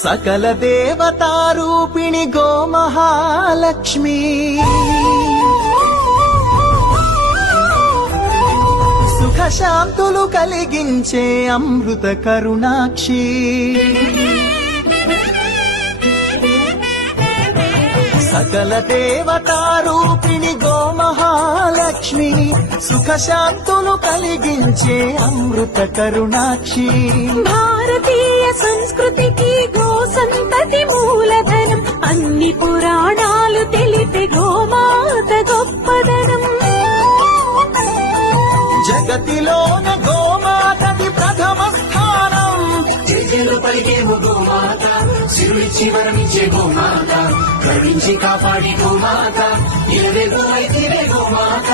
సకల దేవతారూపిణి గోమహాలక్ష్మి సుఖ శాంతులు కలిగించే అమృత కరుణాక్షి సకల దేవతారూపిణి గోమహాలక్ష్మి సుఖ శాంతులు కలిగించే అమృత కరుణాక్షి భారతీయ సంస్కృతికి గో సంతతి మూలధనం అన్ని పురాణాలు తెలిపే గోమాత గొప్పదనం జగతిలోన గోమాతది ప్రథమ స్థానం జయలు పలికేమో గోమాత సిరులిచ్చి వరమిచ్చే గోమాత కరుణించి కాపాడి గోమాత ఇలవే గోమైతే గోమాత